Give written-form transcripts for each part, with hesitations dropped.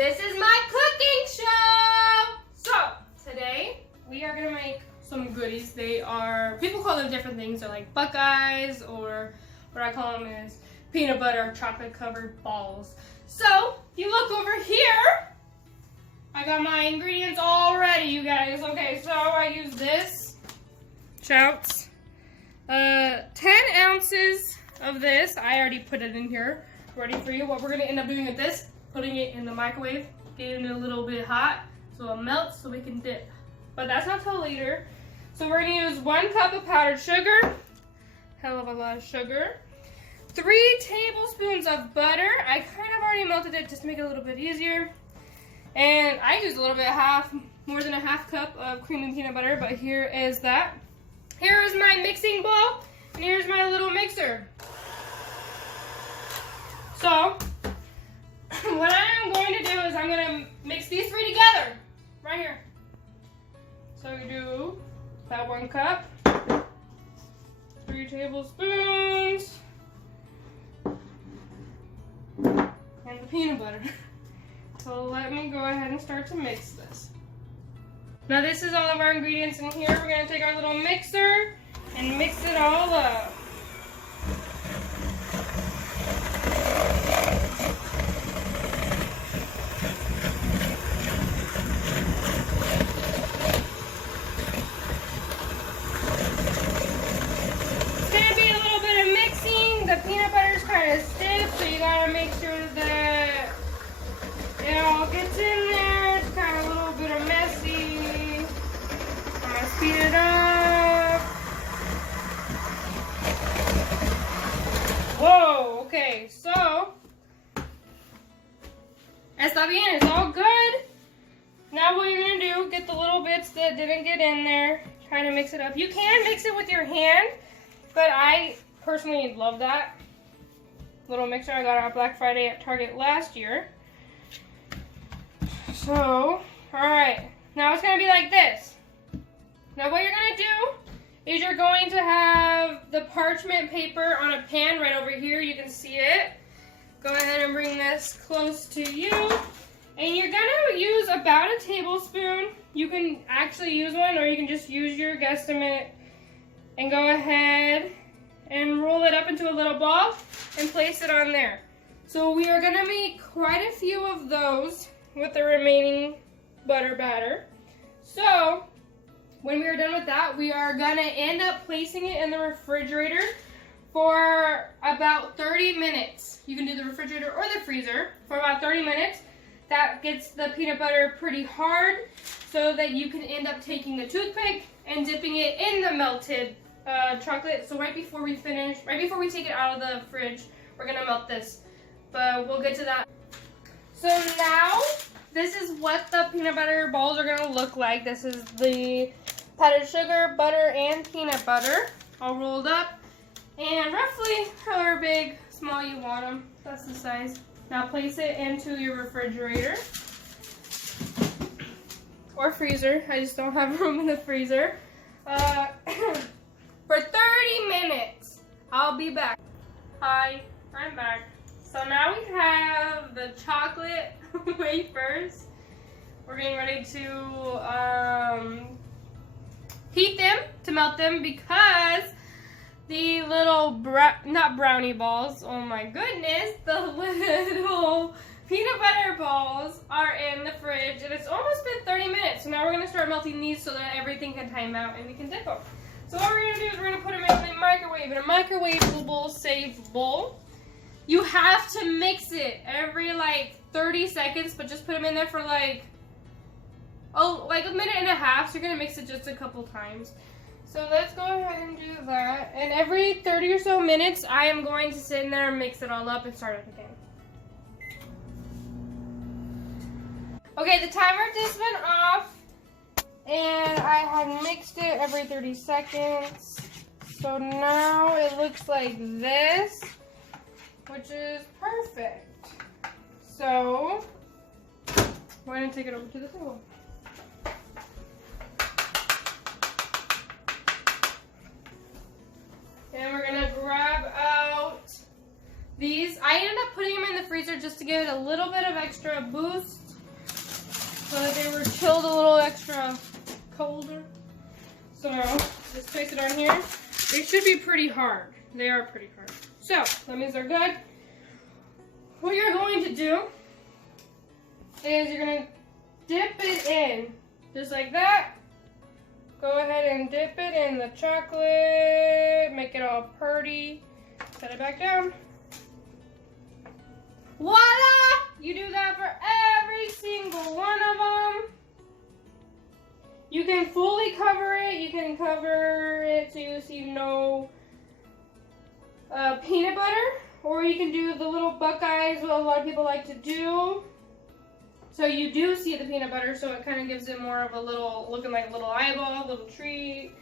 this is my cooking show! So, today we are gonna make some goodies. They are, people call them different things. They're like buckeyes, or what I call them is peanut butter chocolate covered balls. So, if you look over here, I got my ingredients all ready, you guys. Okay, so I use this, shouts, 10 ounces of this. I already put it in here, ready for you. What we're gonna end up doing with this, putting it in the microwave, getting it a little bit hot so it melts so we can dip. But that's not till later. So we're gonna use 1 cup of powdered sugar, hell of a lot of sugar, 3 tablespoons of butter. I kind of already melted it just to make it a little bit easier. And I used a little bit, more than a half cup of creamy peanut butter, but here is that. Here is my mixing bowl, and here's my little mixer. So, what I'm going to do is I'm going to mix these 3 together, right here. So we do that 1 cup, 3 tablespoons, and the peanut butter. So let me go ahead and start to mix this. Now this is all of our ingredients in here. We're going to take our little mixer and mix it all up. It's going to be a little bit of mixing. The peanut butter is kind of stiff, so you got to make sure that it all gets in there. It's kind of a little bit of messy. I'm going to speed it up. Whoa, okay, so está bien, it's all good. Now what you're going to do, get the little bits that didn't get in there, try to mix it up. You can mix it with your hand, but I personally love that little mixer. I got it on Black Friday at Target last year. So, alright, now it's going to be like this. Now what you're going to do is you're going to have the parchment paper on a pan right over here. You can see it. Go ahead and bring this close to you. And you're going to use about a tablespoon. You can actually use one, or you can just use your guesstimate. And go ahead and roll it up into a little ball and place it on there. So we are going to make quite a few of those with the remaining butter batter. So when we are done with that, we are gonna end up placing it in the refrigerator for about 30 minutes. You can do the refrigerator or the freezer for about 30 minutes. That gets the peanut butter pretty hard so that you can end up taking the toothpick and dipping it in the melted chocolate. So right before we take it out of the fridge, we're gonna melt this, but we'll get to that. So now, this is what the peanut butter balls are going to look like. This is the powdered sugar, butter, and peanut butter all rolled up. And roughly however big, small you want them. That's the size. Now place it into your refrigerator. Or freezer. I just don't have room in the freezer. For 30 minutes. I'll be back. Hi, I'm back. So now we have the chocolate wafers. We're getting ready to heat them, to melt them, because the little, not brownie balls, oh my goodness, the little peanut butter balls are in the fridge, and it's almost been 30 minutes. So now we're going to start melting these so that everything can time out and we can dip them. So what we're going to do is we're going to put them in the microwave, in a microwavable safe bowl. You have to mix it every like 30 seconds, but just put them in there for like a minute and a half. So you're going to mix it just a couple times. So let's go ahead and do that. And every 30 or so minutes, I am going to sit in there and mix it all up and start it again. Okay, the timer just went off. And I had mixed it every 30 seconds. So now it looks like this, which is perfect. So we're going to take it over to the table. And we're going to grab out these. I ended up putting them in the freezer just to give it a little bit of extra boost. so that they were chilled a little extra colder. So just place it on here. They should be pretty hard. They are pretty hard. So that means they're good. What you're going to do is you're going to dip it in just like that. Go ahead and dip it in the chocolate. Make it all purty. Set it back down. Voila! You do that for every single one of them. You can fully cover it. You can cover it so you see no peanut butter. Or you can do the little buckeyes, what a lot of people like to do. So you do see the peanut butter, so it kind of gives it more of a little, looking like a little eyeball, a little treat.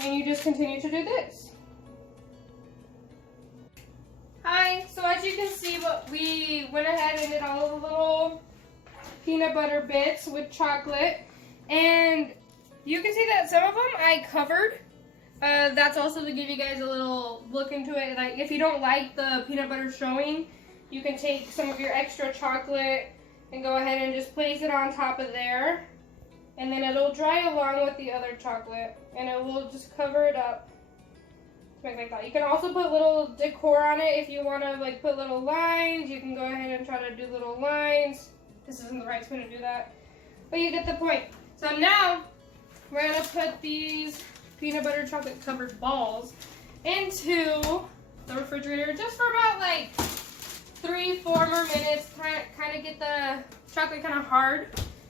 And you just continue to do this. Hi, so as you can see, we went ahead and did all of the little peanut butter bits with chocolate. And you can see that some of them I covered. That's also to give you guys a little look into it. Like, if you don't like the peanut butter showing, you can take some of your extra chocolate and go ahead and just place it on top of there. And then it'll dry along with the other chocolate. And it will just cover it up to make like that. You can also put little decor on it if you want to like put little lines. You can go ahead and try to do little lines. This isn't the right spoon to do that. But you get the point. So now we're going to put these peanut butter chocolate covered balls into the refrigerator just for about like 3-4 more minutes, kind of get the chocolate kind of hard.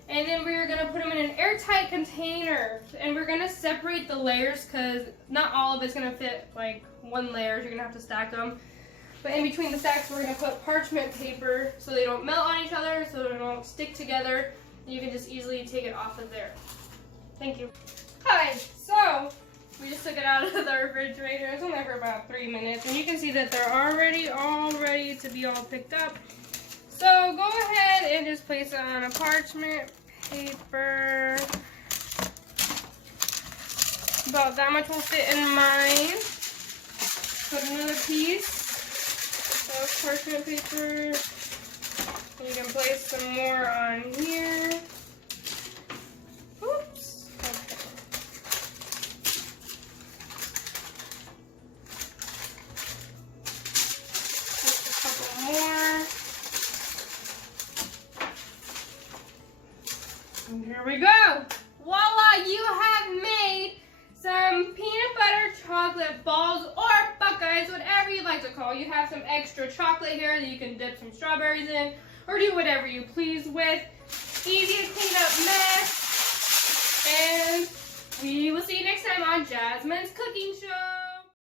And then we're going to put them in an airtight container, and we're going to separate the layers because not all of it's going to fit like one layer. You're going to have to stack them. But in between the stacks, we're going to put parchment paper so they don't melt on each other, so they don't stick together. You can just easily take it off of there. Thank you. Hi, so we just took it out of the refrigerator. It's only for about 3 minutes, and you can see that they're already all ready to be all picked up. So go ahead and just place it on a parchment paper. About that much will fit in mine. Put another piece of parchment paper. You can place some more on here. Oops. Okay. Just a couple more. And here we go. Voila, you have made some peanut butter chocolate balls or buckeyes, whatever you like to call. You have some extra chocolate here that you can dip some strawberries in or do whatever you please with. Easy to clean up mess. And we will see you next time on Jasmine's Cooking Show.